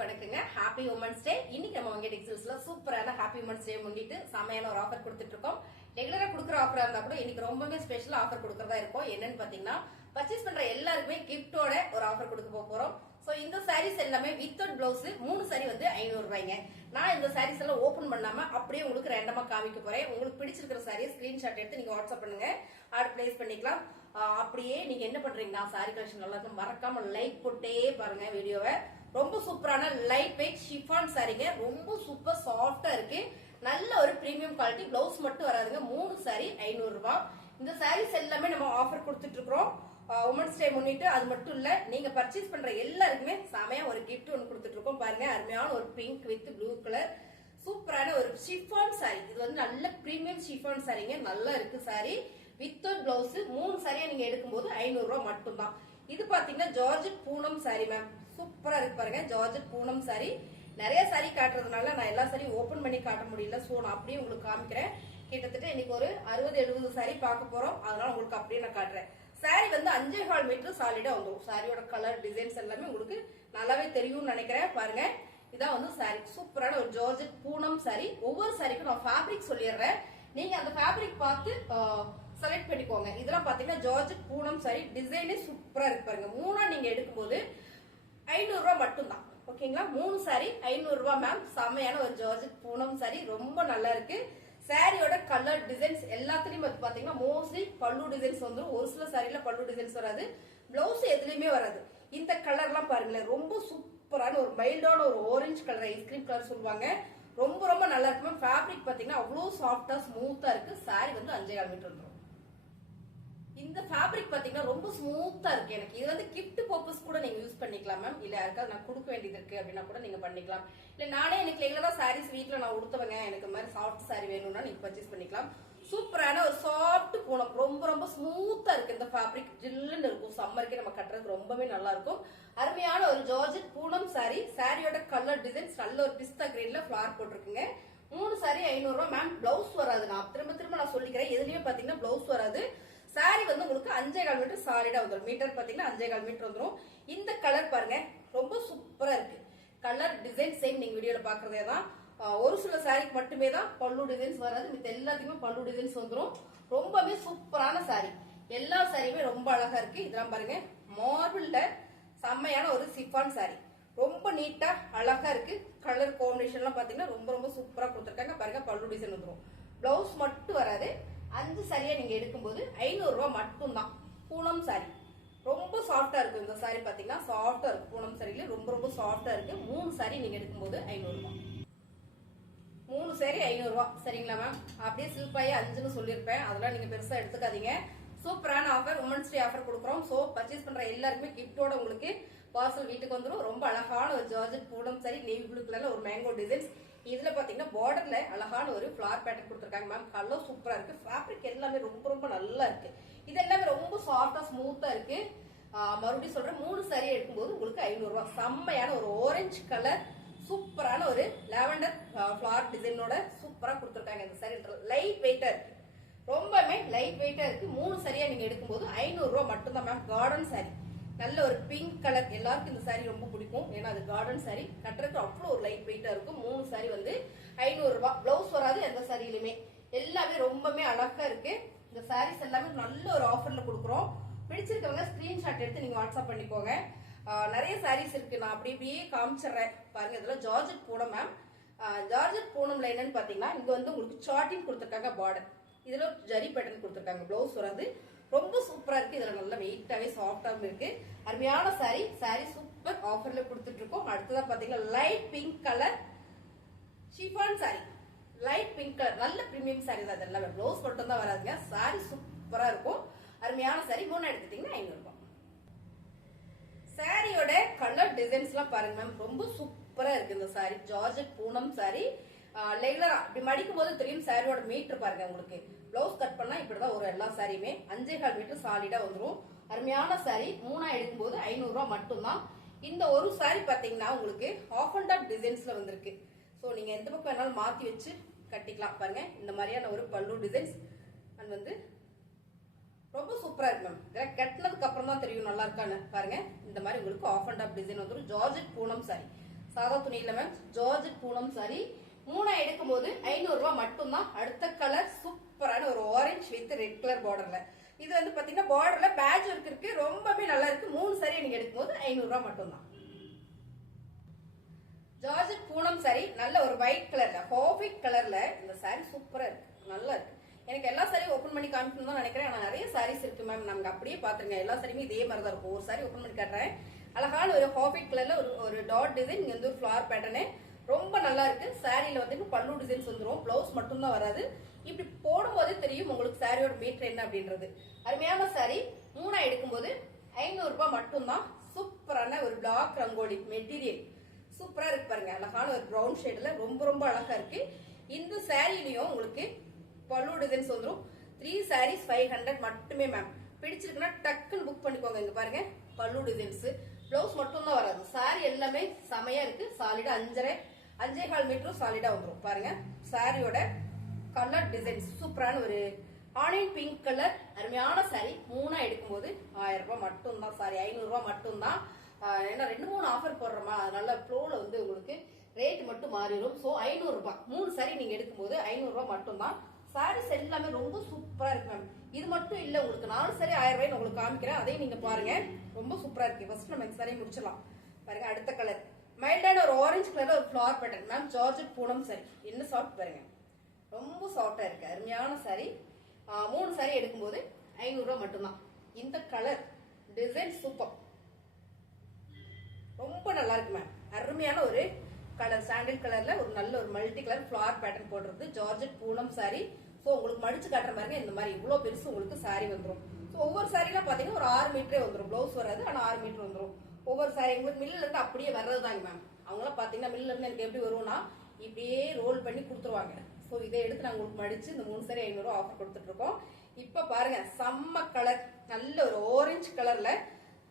எல்லாருக்கும் வணக்கங்க. Happy women's day. இன்னைக்கு நம்ம வங்கி டெக்ஸ்டைல்ஸ்ல சூப்பரான ஹாப்பி உமன்ஸ் டே முன்னிட்டு செமையான ஒரு ஆஃபர் கொடுத்துட்டு இருக்கோம். ரெகுலரா கொடுக்குற ஆஃபரா இருந்தா கூட இன்னைக்கு ரொம்பவே ஸ்பெஷல் ஆஃபர் கொடுக்கறதா இருக்கும். என்னன்னு பாத்தீங்கன்னா, பர்ச்சேஸ் பண்ற எல்லாருக்குமே கிஃப்டோட ஒரு ஆஃபர் கொடுக்க போறோம். சோ இந்த சாரீஸ் எல்லாமே வித்தவுட் பிளவுஸ் 3 சாரி வந்து 500 ரூபாய்ங்க. நான் இந்த சாரீஸ் எல்லாம் ஓபன் பண்ணாம அப்படியே உங்களுக்கு ரேண்டமா காமிக்க போறேன். உங்களுக்கு பிடிச்சிருக்கிற சாரியை ஸ்கிரீன்ஷாட் எடுத்து நீங்க வாட்ஸ்அப் பண்ணுங்க, ஆர்டர் பிளேஸ் பண்ணிக்கலாம். அப்படியே நீங்க என்ன பண்றீங்கன்னா, சாரி கலெக்ஷன் நல்லா இருக்கும், மறக்காம லைக் போட்டே பாருங்க வீடியோவை. ரொம்ப சூப்பரான லைட் வெயிட் ஷிஃபான் சாரிங்க, ரொம்ப சூப்பர் சாஃப்டா இருக்கு. நல்ல ஒரு பிரீமியம் குவாலிட்டி. பிளவுஸ் மட்டும் வராதுங்க. 3 சாரி 500 ரூபாய். இந்த சாரீஸ் எல்லாமே நம்ம ஆஃபர் கொடுத்துட்டு இருக்கிறோம் உமன்ஸ் டே முன்னிட்டு. அது மட்டும் இல்ல, நீங்க பர்ச்சேஸ் பண்ற எல்லாருக்குமே செமையா ஒரு கிஃப்ட் ஒன்று கொடுத்துட்டு இருக்கோம். பாருங்க, அருமையான ஒரு பிங்க் வித் ப்ளூ கலர் சூப்பரான ஒரு ஷிஃபான் சாரி. இது வந்து நல்ல பிரீமியம் ஷிஃபான் சாரிங்க, நல்லா இருக்கு சாரி. வித்தவுட் பிளவுஸ் 3 சாரியா நீங்க எடுக்கும்போது 500 ரூபாய் மட்டும் தான். இது பாத்தீங்கன்னா ஜார்ஜெட் பூனம் சாரி மேம், சூப்பரா இருக்கு பாருங்க. Georgette Poonam sorry. நிறைய சாரி காட்டுறதுனால நான் எல்லா சாரியும் ஓபன் பண்ணி காட்ட முடியல. சோ நான் அப்படியே உங்களுக்கு காமிக்கிறேன். கிட்டத்தட்ட இன்னைக்கு ஒரு 60-70 சாரி பார்க்க போறோம். அதனால உங்களுக்கு அப்படியே நான் காட்டுறேன். சாரி வந்து 5.25 மீட்டர் சாலிடா வந்துடும். சாரியோட கலர் டிசைன்ஸ் எல்லாமே உங்களுக்கு நல்லாவே தெரியும்னு நினைக்கிறேன். பாருங்க, இதான் வந்து சாரி. சூப்பரான ஒரு ஜார்ஜெட் பூனம் சாரி. ஒவ்வொரு சாரிக்கும் நான் ஃபேப்ரிக் சொல்லிடுறேன், நீங்க அந்த ஃபேப்ரிக் பார்த்து செலக்ட் பண்ணிக்கோங்க. இதெல்லாம் பாத்தீங்கன்னா ஜார்ஜெட் பூனம் சாரி. டிசைனே சூப்பரா இருக்கு பாருங்க. 3 நீங்க எடுக்கும்போது 500 ரூபாய் மட்டும் தான். ஓகேங்களா? 3 சாரி 500 ரூபாய் மேம். செமையான ஒரு ஜார்ஜெட் பூனம் சாரி, ரொம்ப நல்லா இருக்கு. சாரியோட கலர் டிசைன்ஸ் எல்லாத்துலயும் பாத்தீங்கன்னா மோஸ்ட்லி பல்லு டிசைன்ஸ் வந்துடும். ஒரு சில சாரில பல்லு டிசைன்ஸ் வராது, பிளவுஸ் எதுலயுமே வராது. இந்த கலர்லாம் பாருங்களேன், ரொம்ப சூப்பரான ஒரு மைல்டான ஒரு ஆரஞ்சு கலர், ஐஸ்கிரீம் கலர் சொல்லுவாங்க. ரொம்ப ரொம்ப நல்லா இருக்கு மேம். ஃபேப்ரிக் பாத்தீங்கன்னா அவ்வளவு சாஃப்டா ஸ்மூத்தா இருக்கு. சாரி வந்து 5.25 மீட்டர் வந்துடும். இந்த ஃபேப்ரிக் பாத்தீங்கன்னா ரொம்ப ஸ்மூத்தா இருக்கு. எனக்கு இது வந்து கிஃப்ட் பர்பஸ் கூட நீங்க யூஸ் பண்ணிக்கலாம் மேம். இல்ல யாருக்காவது நான் கொடுக்க வேண்டியது இருக்கு அப்படின்னா கூட நீங்க பண்ணிக்கலாம். இல்ல நானே எனக்கு ரெகுலரா சாரீஸ் வீட்டுல நான் உடுத்துவங்க, எனக்கு மாதிரி சாஃப்ட் சாரி வேணும்னா நீங்க பர்ச்சேஸ் பண்ணிக்கலாம். சூப்பரான ஒரு சாஃப்ட் பூனம், ரொம்ப ரொம்ப ஸ்மூத்தா இருக்கு. இந்த ஃபேப்ரிக் ஜில்லுன்னு இருக்கும். சம்மருக்கு நம்ம கட்டுறதுக்கு ரொம்பவே நல்லா இருக்கும். அருமையான ஒரு ஜார்ஜெட் பூனம் சாரி. சாரியோட கலர் டிசைன்ஸ் நல்ல ஒரு பிஸ்தா கிரீன்ல ஃபிளார் போட்டிருக்குங்க. 3 சாரி 500 ரூபாய் மேம். பிளவுஸ் வராது. நான் திரும்ப நான் சொல்லிக்கிறேன், எதுலயுமே பாத்தீங்கன்னா பிளவுஸ் வராது. சாரி வந்து உங்களுக்கு 5.25 மீட்டர் சாலிடா வந்துடும். மீட்டர் பாத்தீங்கன்னா 5.25 மீட்டர் வந்துடும். இந்த கலர் பாருங்க, ரொம்ப சூப்பரா இருக்கு. கலர் டிசைன் சேம் நீங்க வீடியோல பாக்குறதே தான். ஒரு சில சாரிக்கு மட்டுமே தான் பல்லு டிசைன்ஸ் வராது, மித்த எல்லாத்துக்குமே பல்லு டிசைன்ஸ் வந்துடும். ரொம்பவே சூப்பரான சாரி. எல்லா சாரியுமே ரொம்ப அழகா இருக்கு. இதெல்லாம் பாருங்க, மார்பிள்ல செம்மையான ஒரு சிஃபான் சாரி. ரொம்ப நீட்டா அழகா இருக்கு. கலர் காம்பினேஷன் எல்லாம் பாத்தீங்கன்னா ரொம்ப ரொம்ப சூப்பரா கொடுத்துருக்காங்க. பாருங்க, பல்லு டிசைன் வந்துடும். பிளவுஸ் மட்டும் வராது. 5 சாரியா நீங்க எடுக்கும்போது 500 ரூபாய் மட்டும் தான். பூனம் சாரி ரொம்ப சாஃப்டா இருக்கும். இந்த சாரி பாத்தீங்கன்னா சாஃப்டா இருக்கு. பூனம் சாரியில ரொம்ப ரொம்ப சாஃப்டா இருக்கு. 3 சாரி நீங்க எடுக்கும்போது 500 ரூபாய். 3 சாரி 500 ரூபாய். சரிங்களா மேம்? அப்படியே சில்பாயே 5ன்னு சொல்லியிருப்பேன், அதெல்லாம் நீங்க பெருசா எடுத்துக்காதீங்க. சூப்பரான ஆஃபர், உமன்ஸ் டே ஆஃபர் கொடுக்குறோம். சோ பர்ச்சேஸ் பண்ற எல்லாருக்குமே கிஃப்டோட உங்களுக்கு பார்சல் வீட்டுக்கு வந்துடும். ரொம்ப அழகான ஒரு georgette Poonam sorry, navy blue கலர்ல ஒரு மேங்கோ டிசைன்ஸ். இதுல பாத்தீங்கன்னா பார்டர்ல அழகான ஒரு ஃபிளார் பேட்டர்ன் கொடுத்துருக்காங்க மேம். கலர் சூப்பரா இருக்கு. ஃபேப்ரிக் எல்லாமே ரொம்ப ரொம்ப நல்லா இருக்கு. இது எல்லாமே ரொம்ப சாஃப்டா ஸ்மூத்தா இருக்கு. மறுபடியும் சொல்றேன், 3 சாரி எடுக்கும்போது உங்களுக்கு 500 ரூபாய். செம்மையான ஒரு ஆரஞ்சு கலர், சூப்பரான ஒரு லாவெண்டர் ஃபிளார் டிசைனோட சூப்பரா கொடுத்துருக்காங்க. இந்த சாரி லைட் வெயிட்டா இருக்கு, ரொம்பவே லைட் வெயிட்டா இருக்கு. 3 சாரியா நீங்க எடுக்கும்போது 500 ரூபாய் மட்டும் தான் மேம். கார்டன் சாரி, நல்ல ஒரு பிங்க் கலர். எல்லாருக்கும் இந்த சாரி ரொம்ப பிடிக்கும், ஏன்னா அது கார்டன் சாரி. கட்டுறதுக்கு அவ்வளவு ஒரு லைட் வெயிட்டா இருக்கும். 3 சாரி வந்து 500 ரூபாய். பிளவுஸ் வராது எந்த சாரியிலுமே. எல்லாமே ரொம்பவே அழகா இருக்கு. இந்த சாரீஸ் எல்லாமே நல்ல ஒரு ஆஃபர்ல கொடுக்குறோம். பிடிச்சிருக்கவங்க ஸ்கிரீன்ஷாட் எடுத்து நீங்க வாட்ஸ்அப் பண்ணிக்கோங்க. நிறைய சாரீஸ் இருக்கு, நான் அப்படியே காமிச்சிடுறேன் பாருங்க. இதெல்லாம் ஜார்ஜெட் பூனம் மேம். ஜார்ஜெட் பூனம்ல என்னன்னு பாத்தீங்கன்னா, இங்க வந்து உங்களுக்கு சார்ட்டிங் கொடுத்துருக்காங்க பார்டர். இதுல ஜரி பேட்டர்ன் கொடுத்துருக்காங்க. பிளவுஸ் வராது. ரொம்ப சூப்பரா இருக்கு. இதுல நல்ல வெயிட்டாவே சாஃப்டாவும் இருக்கு. அருமையான சாரி. சாரி சூப்பர் ஆஃபர்ல கொடுத்துட்டு இருக்கோம். அடுத்ததா பாத்தீங்கன்னா light pink colour chiffon sorry. Light pink colour நல்ல பிரீமியம் சாரி தான். இதெல்லாம் பிளவுஸ் மட்டும் தான் வராதுங்க. சாரி சூப்பரா இருக்கும். அருமையான சாரி. 3 எடுத்துட்டீங்கன்னா 500 ரூபாய். சாரியோட கலர் டிசைன்ஸ் எல்லாம் பாருங்க மேம், ரொம்ப சூப்பரா இருக்கு இந்த சாரி. Georgette Poonam sorry. ரெகுலரா இப்படி மடிக்கும் போது தெரியும் சாரியோட மீட்டர் பாருங்க. உங்களுக்கு பிளவுஸ் கட் பண்ணா இப்படிதான் ஒரு எல்லா சாரியுமே 5.25 மீட்டர் சாலிடா வந்துடும். அருமையான சாரி. 3 எடுக்கும்போது 500 ரூபாய் மட்டும் தான். இந்த ஒரு சாரி பாத்தீங்கன்னா உங்களுக்கு ஆஃப் அண்ட் ஆஃப் டிசைன்ஸ்ல வந்திருக்கு. சோ நீங்க எந்த பக்கம் வேணாலும் மாத்தி வச்சு கட்டிக்கலாம். பாருங்க, இந்த மாதிரியான ஒரு பல்லு டிசைன்ஸ் அண்ட் வந்து ரொம்ப சூப்பரா இருக்கு மேம். இதெல்லாம் கட்டினதுக்கு அப்புறம் தான் தெரியும் நல்லா இருக்கான்னு. பாருங்க, இந்த மாதிரி உங்களுக்கு ஆஃப் அண்ட் ஆஃப் டிசைன் வந்துடும். Georgette Poonam sorry. சாதா துணியில மேம் ஜார்ஜெட் பூனம் சாரி. 3 எடுக்கும்போது 500 ரூபாய் மட்டும்தான். அடுத்த கலர் சூப்பரான ஒரு ஆரஞ்சு வித் ரெட் கலர் பார்டர்ல. இது வந்து பாத்தீங்கன்னா பார்டர்ல பேட்ச் ஒர்க் இருக்கு, ரொம்பவே நல்லா இருக்கு. 3 சாரி நீங்க எடுக்கும்போது 500 ரூபாய் மட்டும்தான். ஜார்ஜெட் பூனம் சாரி நல்ல ஒரு ஒயிட் கலர்ல ஹாஃபிக் கலர்ல இந்த சாரி சூப்பரா இருக்கு, நல்லா இருக்கு. எனக்கு எல்லா சாரியும் ஓபன் பண்ணி காமிக்கணும் தான் நினைக்கிறேன். ஆனா நிறைய சாரீஸ் இருக்கு மேம், நமக்கு அப்படியே பாத்துருங்க. எல்லா சாரியுமே இதே மாதிரி தான் இருக்கும். ஒரு சாரி ஓபன் பண்ணி காட்டுறேன். அழகான ஒரு ஹாஃபிக் கலர்ல ஒரு டாட் டிசைன், இங்க வந்து ஒரு ஃபிளவர் பேட்டர்னு ரொம்ப நல்லா இருக்கு. சாரியில வந்து பல்லு டிசைன்ஸ் வந்துடும், பிளவுஸ் மட்டும் தான் வராது. இப்படி போடும் போதே தெரியும் உங்களுக்கு சாரியோட மீட்டர் என்ன அப்படின்றது. அருமையான சாரி. 3 எடுக்கும்போது 500 ரூபாய் மட்டும்தான். சூப்பரான ஒரு பிளாக் ரங்கோலி மெட்டீரியல் சூப்பரா இருக்கு பாருங்க. அழகான ஒரு ப்ரௌன் ஷேட்ல ரொம்ப ரொம்ப அழகா இருக்கு. இந்த சாரிலையும் உங்களுக்கு பல்லு டிசைன்ஸ் வந்துடும். 3 sarees 500 மட்டுமே மேம். பிடிச்சிருக்குன்னா டக்குன்னு புக் பண்ணிக்கோங்க. இங்க பாருங்க பல்லு டிசைன்ஸ், பிளவுஸ் மட்டும் தான் வராது. சாரி எல்லாமே செமையா இருக்கு. சாலிடா 5.5 மீட்டரும் சாலிடா வந்துடும் பாருங்க. சாரியோட கலர் டிசைன்ஸ் சூப்பரான ஒரு ஆனியன் பிங்க் கலர் அருமையான சாரி. 3 எடுக்கும்போது 1000 ரூபாய் மட்டும் தான். சாரி 500 ரூபாய் மட்டும் தான். ஏன்னா 2-3 ஆஃபர் போடுறோமா, அதனால ஃப்ளோல வந்து உங்களுக்கு ரேட் மட்டும் மாறிடும். ஸோ 500 ரூபாய் 3 சாரி நீங்க எடுக்கும்போது 500 ரூபாய் மட்டும் தான். சாரீஸ் எல்லாமே ரொம்ப சூப்பரா இருக்கு மேம். இது மட்டும் இல்ல, உங்களுக்கு 4 சாரி 1000 ரூபாய் உங்களுக்கு காமிக்கிறேன், அதையும் நீங்க பாருங்க. ரொம்ப சூப்பரா இருக்கு. ஃபர்ஸ்ட் நம்ம இந்த சாரி முடிச்சிடலாம் பாருங்க. அடுத்த கலர் மைல்டான ஒரு ஆரஞ்சு கலர்ல ஒரு flower pattern ma'am. Georgette Poonam sorry. என்ன சாஃப்ட் பாருங்க, ரொம்ப சாஃப்டா இருக்கு. அருமையான சாரி. 3 சாரி எடுக்கும்போது 500 ரூபாய் மட்டும்தான். இந்த கலர் டிசைன் சூப்பர், ரொம்ப நல்லா இருக்கு மேம். அருமையான ஒரு கலர் சாண்டில் கலர்ல ஒரு நல்ல ஒரு மல்டி கலர் ஃபிளவர் பேட்டர்ன் போடுறது ஜார்ஜெட் பூனம் சாரி. ஸோ உங்களுக்கு மடிச்சு காட்டுற மாதிரி இந்த மாதிரி இவ்வளவு பெருசு உங்களுக்கு சாரி வந்துடும். ஸோ ஒவ்வொரு சாரிலாம் பாத்தீங்கன்னா ஒரு 6 மீட்டரே வந்துடும். பிளவுஸ் வராது, ஆனா 6 மீட்டர் வந்துடும் ஒவ்வொரு சாரி. உங்களுக்கு மில்லுல இருந்து அப்படியே வர்றதுதாங்க மேம். அவங்களாம் பாத்தீங்கன்னா மில்லுல இருந்து எனக்கு எப்படி வரும்னா இப்படியே ரோல் பண்ணி கொடுத்துருவாங்க. ஸோ இதை எடுத்து நாங்கள் உங்களுக்கு மடிச்சு இந்த 3 சாரி 500 ரூபாய் ஆஃபர் கொடுத்துட்டு இருக்கோம். இப்ப பாருங்க செம்ம கலர், நல்ல ஒரு ஆரஞ்சு கலர்ல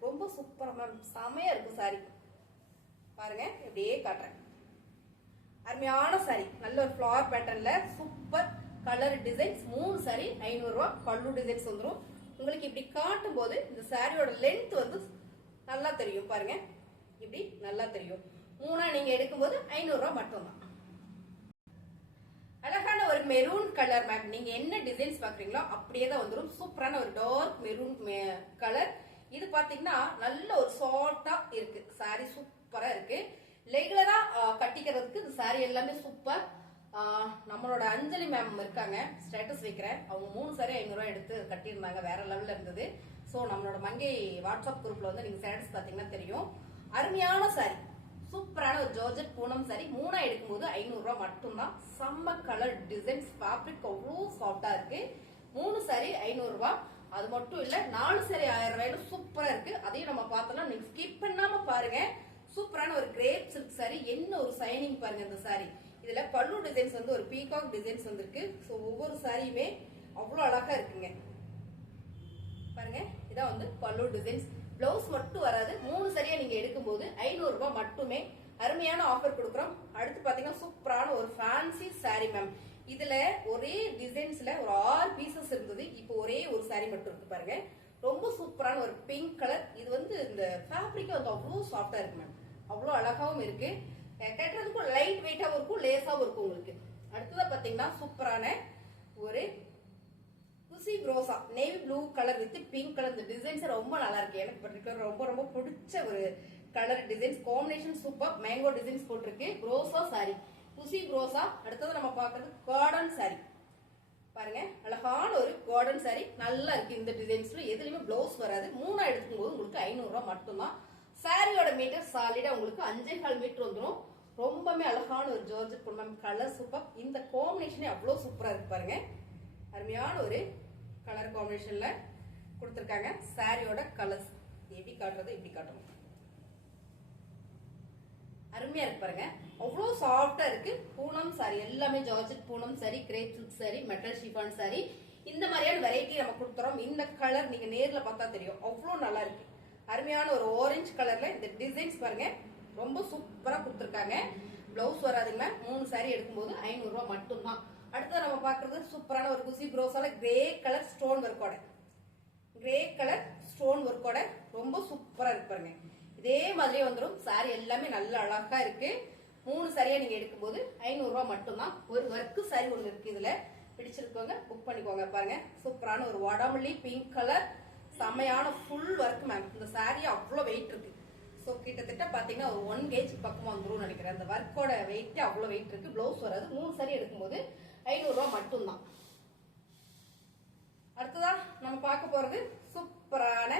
ரொம்ப சூப்பரா மேம், செமையா இருக்கும் சாரி. பாருங்க இப்படியே காட்டுறேன். அருமையான சாரி, நல்ல ஒரு ஃபிளவர் பேட்டர்ன்ல சூப்பர் கலர் டிசைன்ஸ். 3 சாரி 500 ரூபாய். பல்லு டிசைன்ஸ் வந்துடும். உங்களுக்கு இப்படி காட்டும் போது இந்த சாரியோட லென்த் வந்து நல்லா தெரியும் பாருங்க. இப்படி நல்லா தெரியும். 3 நீங்க எடுக்கும்போது 500 ரூபாய் மட்டும்தான். அழகான ஒரு மெரூன் கலர் மேம். நீங்க என்ன டிசைன்ஸ் பாக்குறீங்களோ அப்படியே தான் வந்துடும். சூப்பரான ஒரு டார்க் மெரூன் கலர். இது பாத்தீங்கன்னா நல்ல ஒரு சாஃப்டா இருக்கு சாரி, சூப்பரா இருக்கு. ரெகுலரா கட்டிக்கிறதுக்கு இந்த சாரி எல்லாமே சூப்பர். நம்மளோட அஞ்சலி மேம் இருக்காங்க, ஸ்டேட்டஸ் வைக்கிறேன். அவங்க 3 சாரி 500 ரூபாய் எடுத்து கட்டியிருந்தாங்க, வேற லெவல்ல இருந்தது. ஸோ நம்மளோட மங்கை வாட்ஸ்அப் குரூப்ல வந்து நீங்க ஸ்டேட்டஸ் பாத்தீங்கன்னா தெரியும். அருமையான சாரி, சூப்பரான ஒரு ஜார்ஜெட் பூனம் சாரி. 3 எடுக்கும்போது 500 ரூபாய் மட்டும்தான். செம்ம கலர் டிசைன்ஸ், ஃபேப்ரிக் அவ்வளோ சாஃப்டா இருக்கு. 3 சாரி 500 ரூபாய். அது மட்டும் இல்ல 4 சாரி 1000 ரூபாயில சூப்பரா இருக்கு. அதையும் நம்ம பார்த்தோம்னா நீங்க ஸ்கிப் பண்ணாம பாருங்க. சூப்பரான ஒரு கிரேப் சில்க் சாரி. என்ன ஒரு சைனிங் பாருங்க இந்த சாரி. இதுல பல்லு டிசைன்ஸ் வந்து ஒரு பீகாக் டிசைன்ஸ் வந்திருக்கு. ஸோ ஒவ்வொரு சாரியுமே அவ்வளோ அழகா இருக்குங்க பாருங்க. இதான் வந்து பல்லு டிசைன்ஸ். பிளவுஸ் மட்டும் வராது. 3 சரியா நீங்க எடுக்கும்போது 500 ரூபாய் மட்டுமே. அருமையான ஆஃபர் கொடுக்குறோம். அடுத்து பாத்தீங்கன்னா சூப்பரான ஒரு ஃபேன்சி சாரி மேம். இதுல ஒரே டிசைன்ஸ்ல ஒரு 6 பீசஸ் இருந்தது. இப்போ ஒரே ஒரு சாரி மட்டும் இருக்கு பாருங்க. ரொம்ப சூப்பரான ஒரு பிங்க் கலர். இது வந்து இந்த ஃபேப்ரிக் வந்து அவ்வளோ சாஃப்டா இருக்கு மேம், அவ்வளோ அழகாவும் இருக்கு. கட்டுறதுக்கும் லைட் வெயிட்டாவும் இருக்கும், லேசாவும் இருக்கும் உங்களுக்கு. அடுத்ததா பாத்தீங்கன்னா சூப்பரான ஒரு குசி ப்ரோசா navy blue colour with pink colour. இந்த டிசைன்ஸ் ரொம்ப நல்லா இருக்கு. எனக்கு பர்டிகுலர் ரொம்ப ரொம்ப பிடிச்ச ஒரு colour designs combination super. Mango designs போட்டிருக்கு. ப்ரோசா சாரி, குசி ப்ரோசா. அடுத்தது நம்ம பாக்குறது கார்டன் சாரி. பாருங்க அழகான ஒரு கார்டன் சாரி, நல்லா இருக்கு. இந்த டிசைன்ஸ்ல எதுலயுமே பிளவுஸ் வராது. 3 எடுக்கும் போது உங்களுக்கு 500 ரூபாய் மட்டும்தான். சாரியோட மீட்டர் சாலிடா உங்களுக்கு 5.5 மீட்டர் வந்துடும். ரொம்பவே அழகான ஒரு ஜார்ஜெட் பூனம் கலர் சூப்பர். இந்த காம்பினேஷனே அவ்வளவு சூப்பரா இருக்கு பாருங்க. அருமையான ஒரு கலர் காம்பினேஷன்ல கொடுத்திருக்காங்க. சாரியோட கலர்ஸ் எப்படி காட்டுறது, எப்படி காட்டணும், அருமையா இருக்கு பாருங்க. அவ்வளவு சாஃப்டா இருக்கு. பூனம் சாரி எல்லாமே georgette Poonam sorry, grape silk sorry, metal chiffon sorry, இந்த மாதிரியான வெரைட்டி நம்ம கொடுத்துறோம். இந்த கலர் நீங்க நேர்ல பார்த்தா தெரியும், அவ்வளவு நல்லா இருக்கு. அருமையான ஒரு ஆரஞ்சு கலர்ல இந்த டிசைன்ஸ் பாருங்க, ரொம்ப சூப்பரா கொடுத்துருக்காங்க. பிளவுஸ் வராதுங்க. 3 சாரி எடுக்கும்போது 500 ரூபாய் மட்டும்தான். அடுத்து நம்ம பாக்குறது சூப்பரான ஒரு குசி ப்ரோஸால கிரே கலர் ஸ்டோன் ஒர்க்கோட, கிரே கலர் ஸ்டோன் ஒர்க்கோட ரொம்ப சூப்பரா இருக்கு பாருங்க. இதே மாதிரியே வந்துடும். சாரி எல்லாமே நல்ல அழகா இருக்கு. 3 சரியா நீங்க எடுக்கும்போது 500 ரூபாய் மட்டும்தான். ஒரு ஒர்க்கு சாரி ஒண்ணு இருக்கு, இதுல பிடிச்சிருக்கோங்க புக் பண்ணிக்கோங்க. பாருங்க சூப்பரான ஒரு வடமல்லி பிங்க் கலர், செமையான ஃபுல் ஒர்க் மேம். இந்த சாரி அவ்வளோ வெயிட் இருக்கு. ஸோ கிட்டத்தட்ட பாத்தீங்கன்னா ஒரு 1 kg பக்கமா வந்துடும் நினைக்கிறேன். அந்த ஒர்க்கோட வெயிட் அவ்வளோ வெயிட் இருக்கு. பிளவுஸ் வராது. 3 சாரி எடுக்கும்போது 500 ரூபாய் மட்டும்தான். அடுத்ததா நம்ம பார்க்க போறது சூப்பரான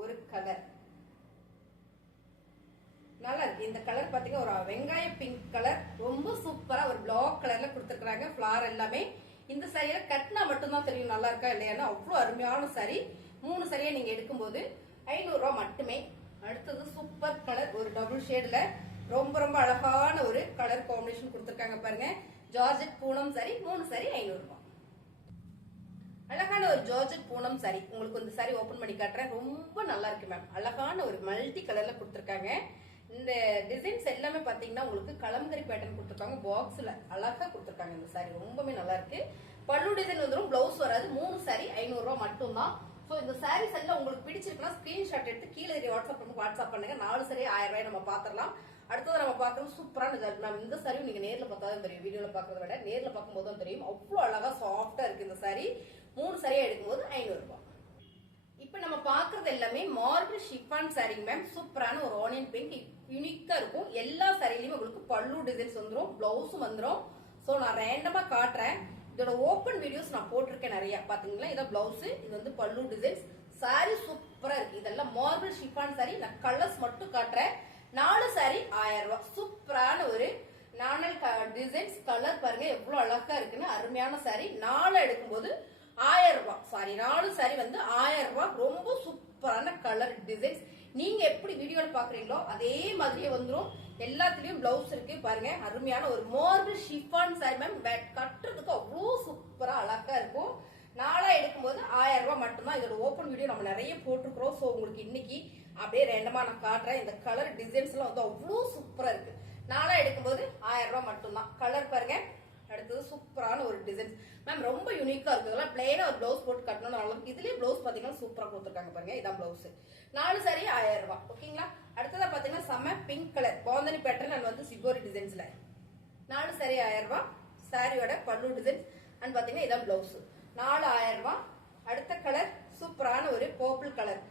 ஒரு கலர். நல்லா இருக்கு இந்த கலர். பாத்தீங்கன்னா ஒரு வெங்காய பிங்க் கலர், ரொம்ப சூப்பரா ஒரு பிளாக் கலர்ல கொடுத்துருக்காங்க. ஃபிளார் எல்லாமே இந்த சாரியில கட்டினா மட்டும்தான் தெரியும் நல்லா இருக்கா இல்லையான்னு. அவ்வளோ அருமையான சாரி. 3 சரியா நீங்க எடுக்கும்போது 500 ரூபாய் மட்டுமே. அடுத்தது சூப்பர் கலர், ஒரு டபுள் ஷேட்ல ரொம்ப ரொம்ப அழகான ஒரு கலர் காம்பினேஷன் கொடுத்துருக்காங்க பாருங்க. ஜார்ஜெட் பூனம் சாரி, 3 சாரி 500 ரூபாய். அழகான ஒரு ஜார்ஜெட் பூனம் சாரி. உங்களுக்கு இந்த சாரி ஓபன் பண்ணி காட்டுறேன். ரொம்ப நல்லா இருக்கு மேம். அழகான ஒரு மல்டி கலர்ல கொடுத்துருக்காங்க. இந்த டிசைன்ஸ் எல்லாமே பாத்தீங்கன்னா உங்களுக்கு கலம்கரி பேட்டர்ன் கொடுத்துருக்காங்க. பாக்ஸ்ல அழகா கொடுத்துருக்காங்க. இந்த சாரி ரொம்பவே நல்லா இருக்கு. பல்லு டிசைன் வந்துடும், பிளவுஸ் வராது. 3 சாரி 500 ரூபாய் மட்டும்தான். ஸோ இந்த சாரீஸ் எல்லாம் உங்களுக்கு பிடிச்சிருக்குன்னா ஸ்கிரீன்ஷாட் எடுத்து கீழே வாட்ஸ்அப் பண்ணுங்க. 4 சாரி 1000 ரூபாய் நம்ம பாத்திரலாம். அடுத்தது நம்ம பாக்குறது சூப்பரான சாரி மேம். இந்த சாரி நீங்க நேர்ல பார்த்தாதான் தெரியும், வீடியோல பாக்குறத விட நேர்ல பார்க்கும்போது தான் தெரியும். அவ்வளவு அழகா சாஃப்டா இருக்கு இந்த சாரி. 3 சரியா எடுக்கும்போது 500 ரூபாய். இப்ப நம்ம பாக்குறது எல்லாமே மார்பிள் ஷிஃபான் சாரி மேம். சூப்பரான ஒரு ஆனியன் பிங்க், யூனிக்கா இருக்கும். எல்லா சாரிலயுமே உங்களுக்கு பல்லு டிசைன்ஸ் வந்துடும், பிளவுஸும் வந்துடும். சோ நான் ரேண்டமா காட்டுறேன். இதோட ஓபன் வீடியோஸ் நான் போட்டிருக்கேன் நிறைய. பாத்தீங்களா, இதான் பிளவுஸ், இது வந்து பல்லு டிசைன்ஸ். சாரி சூப்பரா இருக்கு. இதெல்லாம் மார்பிள் ஷிஃபான் சாரி. நான் கலர்ஸ் மட்டும் காட்டுறேன். 4 சாரி 1000 ரூபாய். சூப்பரான ஒரு நானல் டிசைன்ஸ். கலர் பாருங்க எவ்வளவு அழகா இருக்குன்னு. அருமையான சாரி. 4 எடுக்கும்போது 1000 ரூபாய். சாரி 4 சாரி வந்து 1000 ரூபாய். ரொம்ப சூப்பரான கலர் டிசைன்ஸ். நீங்க எப்படி வீடியோல பாக்குறீங்களோ அதே மாதிரியே வந்துடும். எல்லாத்துலயும் பிளவுஸ் இருக்கு பாருங்க. அருமையான ஒரு மார்பிள் ஷிஃபான் சாரி மேம். கட்டுறதுக்கு அவ்வளோ சூப்பரா அழகா இருக்கும். 4 எடுக்கும்போது 1000 ரூபாய் மட்டும்தான். இதோட ஓபன் வீடியோ நம்ம நிறைய போட்டிருக்கிறோம். ஸோ உங்களுக்கு இன்னைக்கு அப்படியே ரேண்டமா நான் காட்டுறேன். இந்த கலர் டிசைன்ஸ் எல்லாம் வந்து அவ்வளோ சூப்பரா இருக்கு. 4 எடுக்கும்போது 1000 ரூபாய் மட்டும்தான். கலர் பாருங்க. அடுத்தது சூப்பரான ஒரு டிசைன்ஸ் மேம். ரொம்ப யூனிக்கா இருக்கு. இதெல்லாம் பிளைனா ஒரு பிளவுஸ் போட்டு கட்டணும். இதுலயே பிளவுஸ் பாத்தீங்கன்னா சூப்பரா கொடுத்துருக்காங்க பாருங்க. இதான் பிளவுஸ். 4 சாரி 1000 ரூபாய். ஓகேங்களா. அடுத்ததா பாத்தீங்கன்னா செம்ம pink colour bandhani pattern and வந்து சிகோரி டிசைன்ஸ்ல 4 சாரி 1000 ரூபாய். சாரியோட பல்லு டிசைன்ஸ் அண்ட் பாத்தீங்கன்னா இதான் பிளவுஸ். 4 1000 ரூபாய். அடுத்த கலர் சூப்பரான ஒரு பர்பிள் கலர்.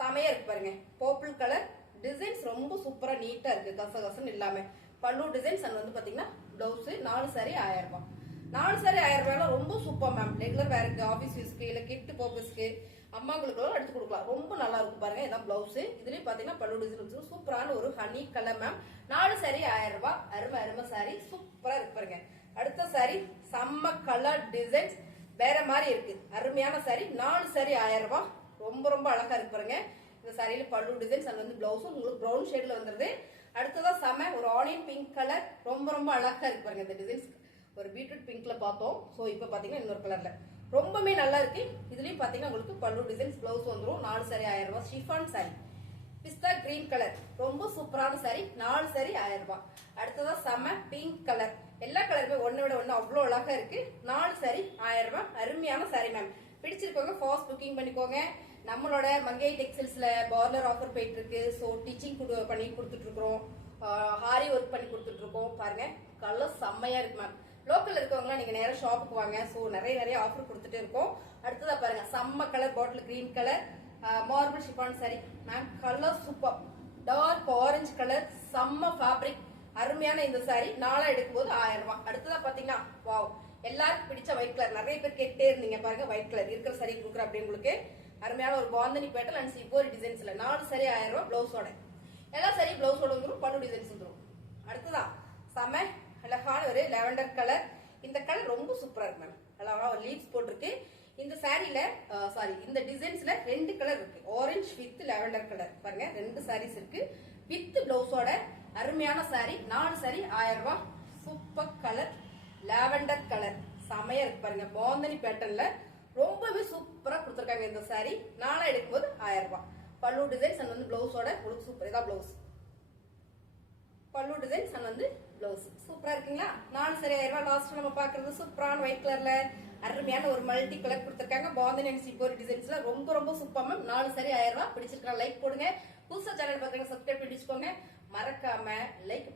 செமையா இருக்கு பாருங்க. பர்பிள் கலர் டிசைன்ஸ் ரொம்ப சூப்பரா நீட்டா இருக்கு. கசகசன்னு இல்லாம பல்லு டிசைன்ஸ் அண்ட் வந்து பாத்தீங்கன்னா பிளவுஸ். 4 சாரி 1000 ரூபாய். 4 சாரி 1000 ரூபாய் ரொம்ப சூப்பர் மேம். ரெகுலர் வேருக்கு, ஆபீஸ் யூஸ்க்கு, இல்ல கிஃப்ட் பர்பஸ்க்கு, அம்மாங்களுக்கு எடுத்து கொடுக்கலாம். ரொம்ப நல்லா இருக்கும் பாருங்க. இதான் பிளவுஸ். இதுலயும் பாத்தீங்கன்னா பல்லு டிசைன் சூப்பரான ஒரு ஹனி கலர் மேம். 4 சாரி 1000 ரூபாய். அருமை அருமை சாரி. சூப்பரா இருக்கு பாருங்க. அடுத்த சாரி செம்ம கலர் டிசைன்ஸ் வேற மாதிரி இருக்கு. அருமையான சாரி. 4 சாரி 1000 ரூபாய். ரொம்ப ரொம்ப அழகா இருக்கு பாருங்க. இந்த சாரியில பல்லு டிசைன்ஸ் அண்ட் வந்து பிளவுஸும் உங்களுக்கு ப்ரௌன் ஷேட்ல வந்துருது. அடுத்ததா செம ஒரு ஆனியன் பிங்க் கலர். ரொம்ப ரொம்ப அழகா இருக்கு பாருங்க. இந்த டிசைன்ஸ் ஒரு பீட்ரூட் பிங்க்ல பார்த்தோம். சோ இப்போ பாத்தீங்கன்னா இன்னொரு கலர்ல ரொம்பவே நல்லா இருக்கு. இதுலயும் பாத்தீங்கன்னா உங்களுக்கு பல்லு டிசைன்ஸ் பிளவுஸ் வந்துரும். 4 சாரி 1000 ரூபாய். ஷிஃபான் சாரி பிஸ்தா கிரீன் கலர் ரொம்ப சூப்பரான சாரி. 4 சாரி 1000 ரூபாய். அடுத்ததா செம பிங்க் கலர். எல்லா கலருமே ஒன்னு விட ஒன்னு அவ்வளவு அழகா இருக்கு. 4 சாரி 1000 ரூபாய். அருமையான சாரி மேம். பிடிச்சிருக்கோங்க ஃபாஸ்ட் புக்கிங் பண்ணிக்கோங்க. நம்மளோட மங்கை டெக்ஸ்டைல்ஸ்ல பார்லர் ஆஃபர் போயிட்டு இருக்கு. ஸோ டீச்சிங் பண்ணி கொடுத்துட்டு இருக்கிறோம். ஹாரி ஒர்க் பண்ணி கொடுத்துட்டு இருக்கோம். பாருங்க கலர் செம்மையா இருக்கு மேம். லோக்கல் இருக்கவங்களா நீங்க நேரம் ஷாப்புக்கு வாங்க. ஸோ நிறைய ஆஃபர் கொடுத்துட்டு இருக்கோம். அடுத்ததா பாருங்க செம்ம colour bottle green colour marble chiffon sari ma'am. Colour super dark orange colour செம்ம ஃபேப்ரிக். அருமையான இந்த சாரி. 4 எடுக்கும்போது 1000 ரூபாய். அடுத்ததா பாத்தீங்கன்னா வாவ் எல்லாருக்கும் பிடிச்ச ஒயிட் கலர். நிறைய பேர் கேட்டே இருந்தீங்க பாருங்க. ஒயிட் கலர் இருக்கிற சாரி கொடுக்குற அப்படி உங்களுக்கு அருமையான ஒரு பாந்தனி பேட்டர்ன் அண்ட் சிபோரி டிசைன்ஸ்ல 4 சாரி 1000 ரூபாய். பிளவுஸோட எல்லா சாரி பிளவுஸோட வந்துடும். பல்லு டிசைன்ஸ் வந்துடும். அடுத்ததான் செம அழகான ஒரு லாவெண்டர் கலர். இந்த கலர் ரொம்ப சூப்பரா இருக்கு மேம். அழகா ஒரு லீவ்ஸ் போட்டிருக்கு. இந்த சாரியில இந்த டிசைன்ஸ்ல 2 கலர் இருக்கு. ஆரஞ்சு வித் லாவெண்டர் கலர் பாருங்க. 2 சாரீஸ் இருக்கு வித் பிளவுஸோட. அருமையான சாரி. 4 சாரி 1000 ரூபாய். சூப்பர் கலர் லாவெண்டர் கலர் செமையா இருக்கு பாருங்க. பாந்தனி பேட்டர்ன்ல ரொம்பவே சூப்பரா கொடுத்துருக்காங்க இந்த சாரி. 4 எடுக்கும்போது 1000 ரூபாய். பல்லு டிசைன்ஸ் அண்ட் வந்து பிளவுஸோட உங்களுக்கு சூப்பர். இதான் பிளவுஸ். பல்லு டிசைன்ஸ் அண்ட் வந்து பிளவுஸ் சூப்பரா இருக்குங்களா. 4 சாரி 1000 ரூபாய். லாஸ்ட் நம்ம பாக்குறது சூப்பரான ஒயிட் கலர்ல அருமையான ஒரு மல்டி கலர் கொடுத்துருக்காங்க. பாந்தனி அண்ட் சிபோரி டிசைன்ஸ்ல ரொம்ப ரொம்ப சூப்பர் மேம். 4 சாரி 1000 ரூபாய். பிடிச்சிருக்கா லைக் போடுங்க. புதுசா சேனல் பாக்குறீங்க சப்ஸ்கிரைப் பண்ணி வச்சுக்கோங்க, மறக்காம லைக்